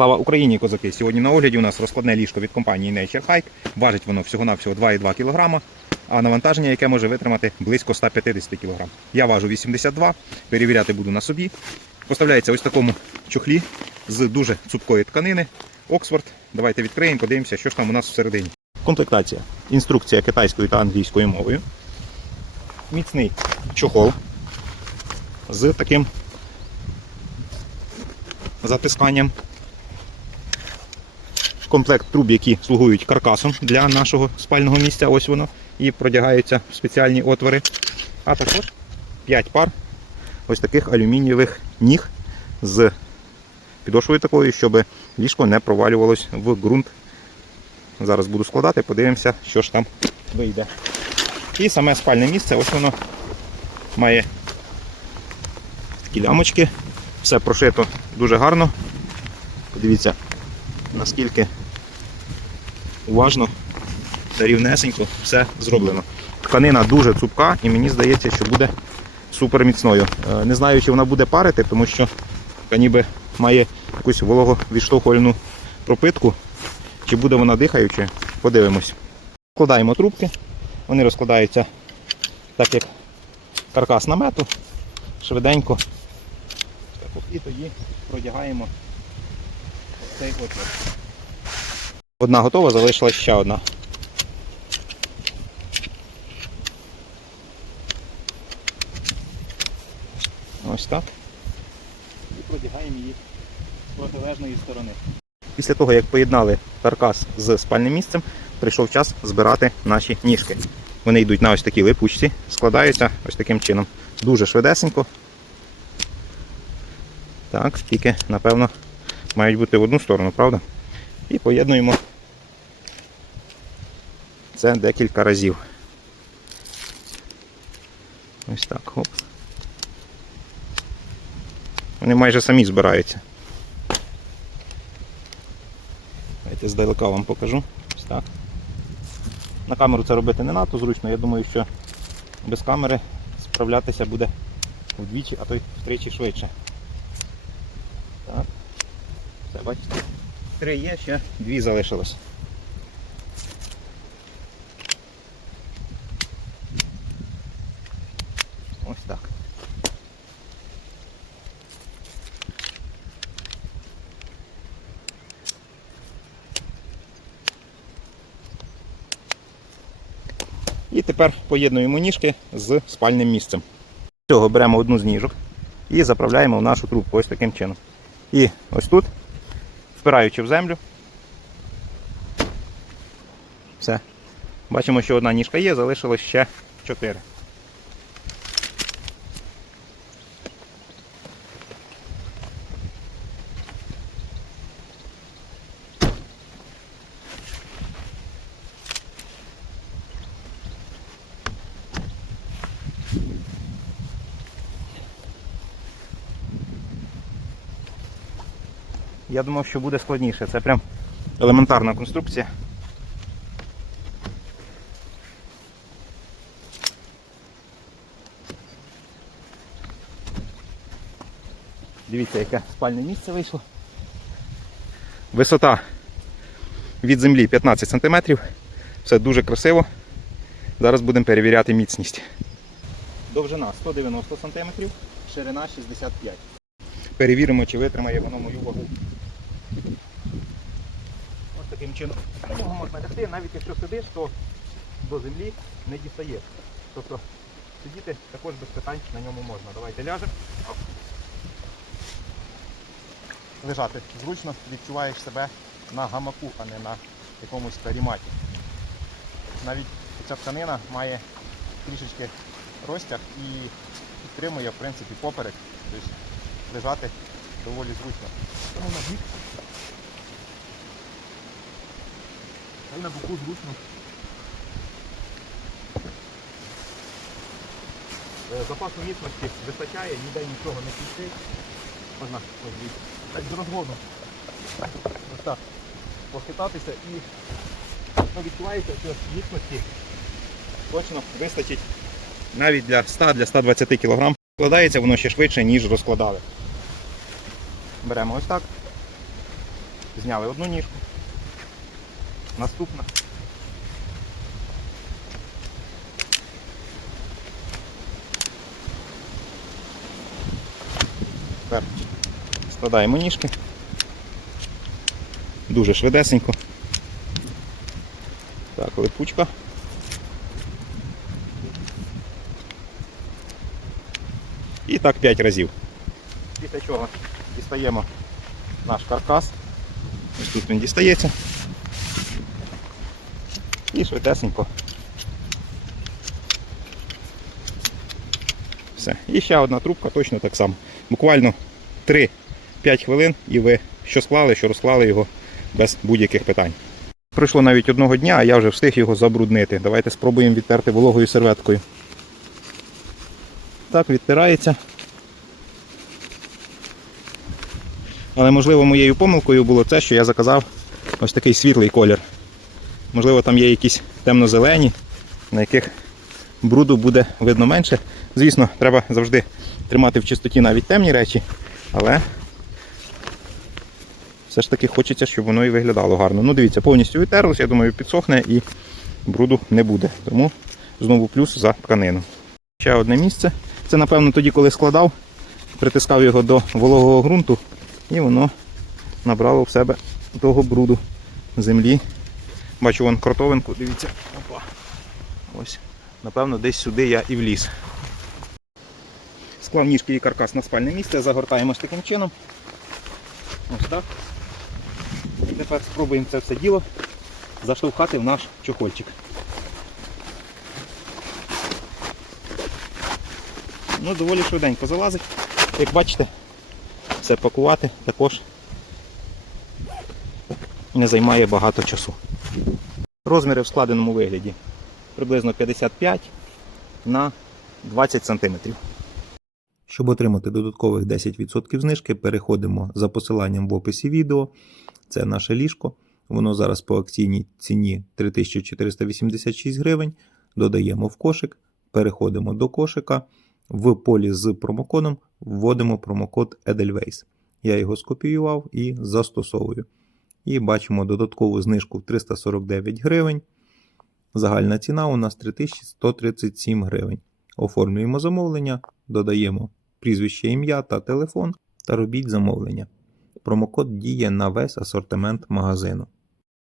Слава Україні, козаки! Сьогодні на огляді у нас розкладне ліжко від компанії Nature Hike. Важить воно всього-навсього 2,2 кг, а навантаження, яке може витримати близько 150 кг. Я важу 82, перевіряти буду на собі. Поставляється ось в такому чохлі з дуже цупкої тканини. Оксфорд. Давайте відкриємо, подивимося, що ж там у нас всередині. Комплектація. Інструкція китайською та англійською мовою. Міцний чохол з таким затисканням. Комплект труб, які слугують каркасом для нашого спального місця. Ось воно. І продягаються в спеціальні отвори. А також 5 пар ось таких алюмінієвих ніг з підошвою такою, щоб ліжко не провалювалось в ґрунт. Зараз буду складати, подивимося, що ж там вийде. І саме спальне місце, ось воно має такі лямочки. Все прошито дуже гарно. Подивіться, наскільки уважно та рівнесенько все зроблено. Тканина дуже цупка і мені здається, що буде супер міцною. Е, Не знаю, чи вона буде парити, тому що ніби має якусь вологовідштовхувальну пропитку. Чи буде вона дихаючою, подивимось. Складаємо трубки, вони розкладаються так, як каркас намету, швиденько. І тоді продягаємо цей отвір. Одна готова, залишилась ще одна. Ось так. І продягаємо її з протилежної сторони. Після того, як поєднали каркас з спальним місцем, прийшов час збирати наші ніжки. Вони йдуть на ось такій липучці, складаються ось таким чином. Дуже швидесенько. Так, тільки, напевно, мають бути в одну сторону, правда? І поєднуємо це декілька разів. Ось так, хоп. Вони майже самі збираються. Давайте здалека вам покажу. Ось так. На камеру це робити не надто зручно. Я думаю, що без камери справлятися буде вдвічі, а то й втричі швидше. Все, бачите? Три є, ще дві залишилось. Ось так. І тепер поєднуємо ніжки з спальним місцем. З цього беремо одну з ніжок і заправляємо в нашу трубку ось таким чином. І ось тут, впираючи в землю. Все. Бачимо, що одна ніжка є, залишилось ще чотири. Я думав, що буде складніше. Це прям елементарна конструкція. Дивіться, яке спальне місце вийшло. Висота від землі 15 см. Все дуже красиво. Зараз будемо перевіряти міцність. Довжина 190 см, ширина 65 Перевіримо, чи витримає воно мою вагу. Ось таким чином на можна лягти, навіть якщо сидиш, то до землі не дістаєш. Тобто сидіти також без питань на ньому можна. Давайте ляжемо. Лежати зручно, відчуваєш себе на гамаку, а не на якомусь каріматі. Навіть ця тканина має трішечки розтяг і підтримує в принципі поперек. Тобто лежати доволі зручно. Тому на бік. Та й на боку зручно. Е, Запасу міцності вистачає, ніде нічого не ось так з розгону. Ось так. Похитатися і ну, відчувається, що міцності точно вистачить навіть для 100-120 кг. Складається воно ще швидше, ніж розкладали. Беремо ось так. Зняли одну ніжку. Наступна. Тепер складаємо ніжки. Дуже швидесенько. Так, липучка. І так 5 разів. Після чого дістаємо наш каркас. Ось тут він дістається. І швидесенько. Все. І ще одна трубка точно так само. Буквально 3-5 хвилин і ви що склали, що розклали його без будь-яких питань. Пройшло навіть одного дня, а я вже встиг його забруднити. Давайте спробуємо відтерти вологою серветкою. Так, відтирається. Але можливо моєю помилкою було це, що я заказав ось такий світлий колір. Можливо, там є якісь темно-зелені, на яких бруду буде видно менше. Звісно, треба завжди тримати в чистоті навіть темні речі, але все ж таки хочеться, щоб воно і виглядало гарно. Ну, дивіться, повністю відтерлося, я думаю, підсохне і бруду не буде. Тому знову плюс за тканину. Ще одне місце. Це, напевно, тоді, коли складав, притискав його до вологого ґрунту, і воно набрало в себе того бруду землі. Бачу вон кротовинку, дивіться. Опа. Ось. Напевно, десь сюди я і вліз. Склав ніжки і каркас на спальне місце, загортаємо ось таким чином. Ось так. І тепер спробуємо це все діло заштовхати в наш чохольчик. Ну, доволі швиденько залазить. Як бачите, все пакувати також не займає багато часу. Розміри в складеному вигляді приблизно 55 на 20 см. Щоб отримати додаткових 10% знижки, переходимо за посиланням в описі відео. Це наше ліжко. Воно зараз по акційній ціні 3486 гривень. Додаємо в кошик, переходимо до кошика. В полі з промокодом вводимо промокод Edelweiss. Я його скопіював і застосовую. І бачимо додаткову знижку в 349 гривень. Загальна ціна у нас 3137 гривень. Оформлюємо замовлення, додаємо прізвище, ім'я та телефон та робіть замовлення. Промокод діє на весь асортимент магазину.